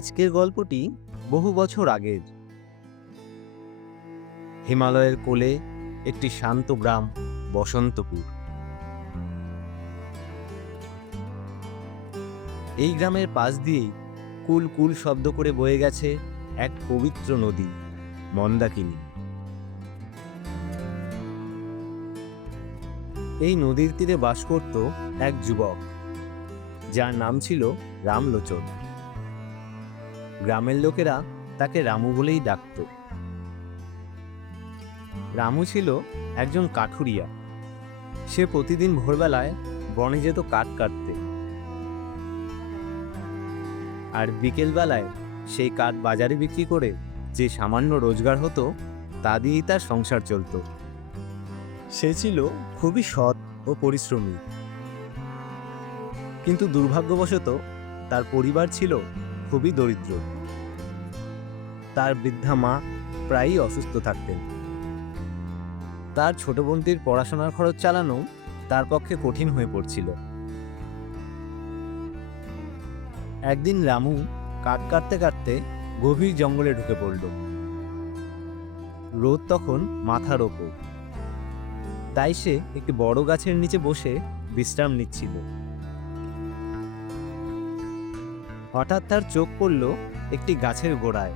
আজকের গল্পটি বহু বছর আগের। হিমালয়ের কোলে একটি শান্ত গ্রাম, বসন্তপুর। এই গ্রামের পাশ দিয়েই কুল কুল শব্দ করে বয়ে গেছে এক পবিত্র নদী, মন্দাকিনী। এই নদীর তীরে বাস করত এক যুবক, যার নাম ছিল রামলোচন। গ্রামের লোকেরা তাকে রামু বলেই ডাকত। রামু ছিল একজন কাঠুরিয়া। সে প্রতিদিন ভোরবেলায় বনে যেত কাঠ কাটতে। আর বিকেলবেলায় সেই কাঠ বাজারে বিক্রি করে যে সামান্য রোজগার হতো, তা দিয়েই তার সংসার চলত। সে ছিল খুবই সৎ ও পরিশ্রমী। কিন্তু দুর্ভাগ্যবশত তার পরিবার ছিল খুবই দরিদ্র। তার বৃদ্ধা মা প্রায়ই অসুস্থ থাকতেন। তার ছোট বোনটির পড়াশোনার খরচ চালানো তার পক্ষে কঠিন হয়ে পড়ছিল। একদিন রামু কাঠ কাটতে কাটতে গভীর জঙ্গলে ঢুকে পড়ল। রোদ তখন মাথার ওপর। তাই সে একটি বড় গাছের নিচে বসে বিশ্রাম নিচ্ছিল। হঠাৎ তার চোখ পড়ল একটি গাছের গোড়ায়,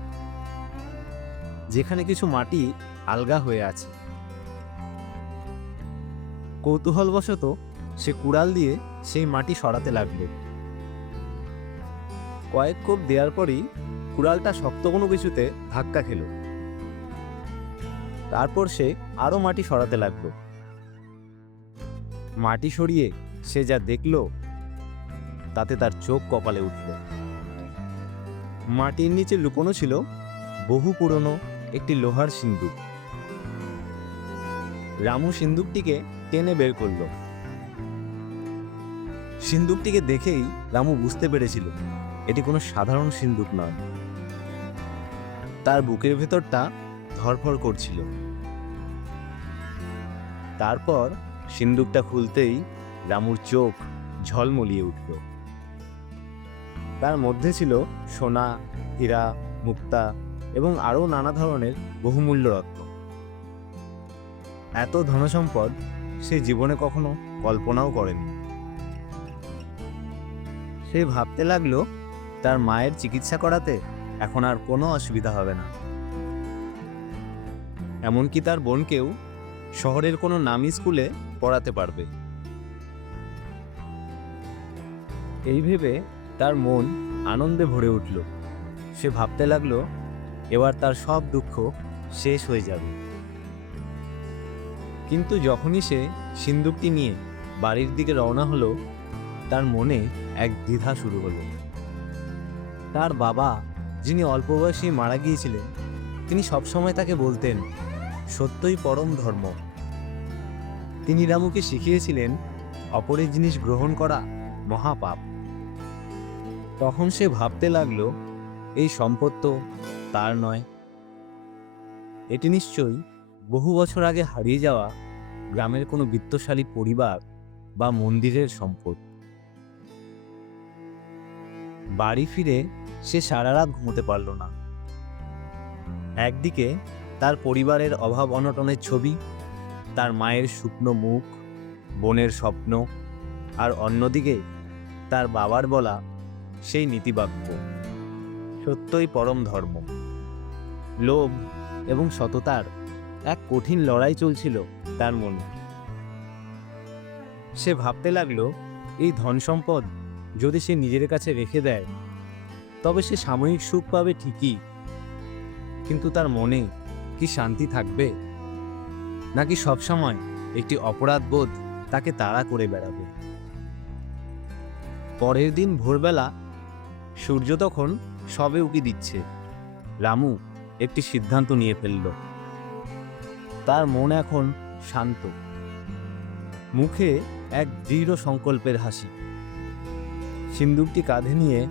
যেখানে কিছু মাটি আলগা হয়ে আছে। কৌতূহলবশত সে কুড়াল দিয়ে সেই মাটি সরাতে লাগল। কয়েক কোপ দেওয়ার পরই কুড়ালটা শক্ত কোনো কিছুতে ধাক্কা খেল। তারপর সে আরও মাটি সরাতে লাগল। মাটি সরিয়ে সে যা দেখল, তাতে তার চোখ কপালে উঠল। মাটির নিচে লুকোনো ছিল বহু পুরনো একটি লোহার সিন্দুক। রামু সিন্দুকটিকে টেনে বের করল। সিন্দুকটিকে দেখেই রামু বুঝতে পেরেছিল, এটি কোনো সাধারণ সিন্দুক নয়। তার বুকের ভেতরটা ধরফর করছিল। তারপর সিন্দুকটা খুলতেই রামুর চোখ ঝলমলিয়ে উঠল। তার মধ্যে ছিল সোনা, হীরা, মুক্তা এবং আরও নানা ধরনের বহুমূল্য রত্ন। এত ধনসম্পদ সে জীবনে কখনো কল্পনাও করেনি। সে ভাবতে লাগল, তার মায়ের চিকিৎসা করাতে এখন আর কোনো অসুবিধা হবে না। এমনকি তার বোনকেও শহরের কোনো নামি স্কুলে পড়াতে পারবে। এই ভেবে তার মন আনন্দে ভরে উঠল। সে ভাবতে লাগল, এবার তার সব দুঃখ শেষ হয়ে যাবে। কিন্তু যখনই সে সিন্দুকটি নিয়ে বাড়ির দিকে রওনা হলো, তার মনে এক দ্বিধা শুরু হলো। তার বাবা, যিনি অল্প বয়সেই মারা গিয়েছিলেন, তিনি সবসময় তাকে বলতেন, সত্যই পরম ধর্ম। তিনি রামুকে শিখিয়েছিলেন অপরের জিনিস গ্রহণ করা মহাপাপ। তখন সে ভাবতে লাগল, এই সম্পদ তো তার নয়। এটি নিশ্চয়ই বহু বছর আগে হারিয়ে যাওয়া গ্রামের কোনো বিত্তশালী পরিবার বা মন্দিরের সম্পদ। বাড়ি ফিরে সে সারা রাত ঘুমোতে পারল না। একদিকে তার পরিবারের অভাব অনটনের ছবি, তার মায়ের শুকনো মুখ, বোনের স্বপ্ন, আর অন্যদিকে তার বাবার বলা সেই নীতিবাক্য। সত্যই পরম ধর্ম। লোভ এবং সততার এক কঠিন লড়াই চলছিল তার মনে। সে ভাবতে লাগল, এই ধন সম্পদ যদি সে নিজের কাছে রেখে দেয়, তবে সে সাময়িক সুখ পাবে ঠিকই। কিন্তু তার মনে কি শান্তি থাকবে? নাকি সবসময় একটি অপরাধ বোধ তাকে তাড়া করে বেড়াবে? পরের দিন ভোরবেলা সূর্য তখন সবে উকি দিচ্ছে। রামু একটি সিদ্ধান্ত নিয়ে ফেলল। তার মন এখন শান্ত। মুখে এক দৃঢ় সংকল্পের হাসি। সিন্দুকটি কাঁধে নিয়ে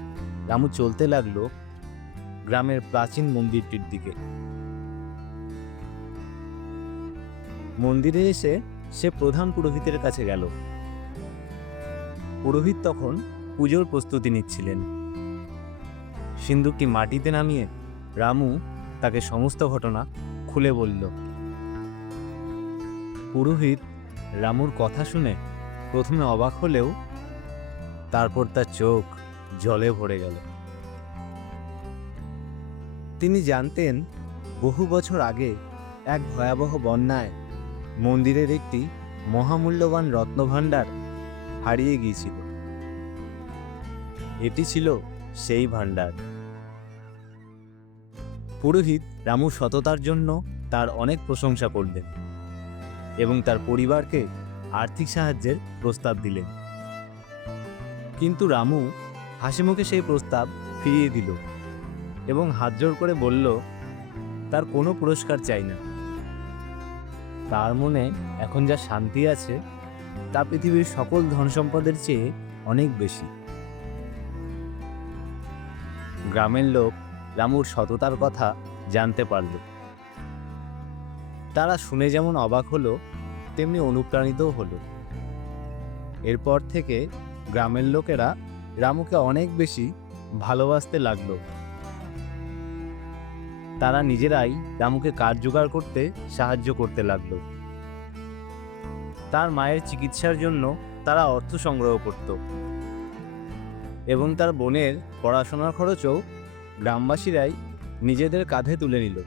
রামু চলতে লাগল গ্রামের প্রাচীন মন্দিরটির দিকে। মন্দিরে এসে সে প্রধান পুরোহিতের কাছে গেল। পুরোহিত তখন পুজোর প্রস্তুতি নিচ্ছিলেন। সিন্দুকটি মাটিতে নামিয়ে রামু তাকে সমস্ত ঘটনা খুলে বলল। পুরোহিত রামুর কথা শুনে প্রথমে অবাক হলেও তারপর তার চোখ জলে ভরে গেল। তিনি জানতেন বহু বছর আগে এক ভয়াবহ বন্যায় মন্দিরের একটি মহামূল্যবান রত্নভাণ্ডার হারিয়ে গিয়েছিল। এটি ছিল সেই ভাণ্ডার। পুরোহিত রামুর সততার জন্য তার অনেক প্রশংসা করলেন এবং তার পরিবারকে আর্থিক সাহায্যের প্রস্তাব দিলেন। কিন্তু রামু হাসিমুখে সেই প্রস্তাব ফিরিয়ে দিল এবং হাত জোর করে বলল, তার কোনো পুরস্কার চাই না। তার মনে এখন যা শান্তি আছে, তা পৃথিবীর সকল ধন সম্পদের চেয়ে অনেক বেশি। গ্রামের লোক রামুর সততার কথা জানতে পারল। তারা শুনে যেমন অবাক হলো, তেমনি অনুপ্রাণিতও হলো। এরপর থেকে গ্রামের লোকেরা রামুকে অনেক বেশি ভালোবাসতে লাগল। তারা নিজেরাই রামুকে কাজ জোগাড় করতে সাহায্য করতে লাগল। তার মায়ের চিকিৎসার জন্য তারা অর্থ সংগ্রহ করত। এবং তার বোনের পড়াশোনার খরচও গ্রামবাসীরাই নিজেদের কাঁধে তুলে নিল।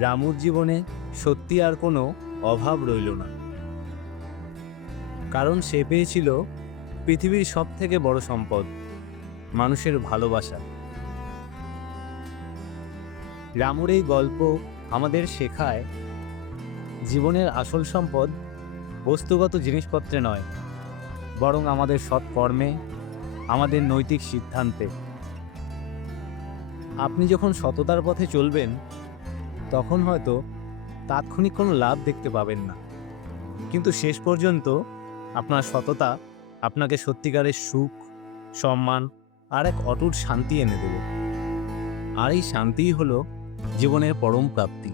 রামুর জীবনে সত্যি আর কোনো অভাব রইল না। কারণ সে পেয়েছিল পৃথিবীর সব থেকে বড় সম্পদ, মানুষের ভালোবাসা। রামুর এই গল্প আমাদের শেখায়, জীবনের আসল সম্পদ বস্তুগত জিনিসপত্রে নয়, বরং আমাদের সৎ কর্মে, আমাদের নৈতিক সিদ্ধান্তে। আপনি যখন সততার পথে চলবেন, তখন হয়তো তাৎক্ষণিক কোনো লাভ দেখতে পাবেন না। কিন্তু শেষ পর্যন্ত আপনার সততা আপনাকে সত্যিকারের সুখ, সম্মান আর এক অটুট শান্তি এনে দেবে। আর এই শান্তিই হলো জীবনের পরম প্রাপ্তি।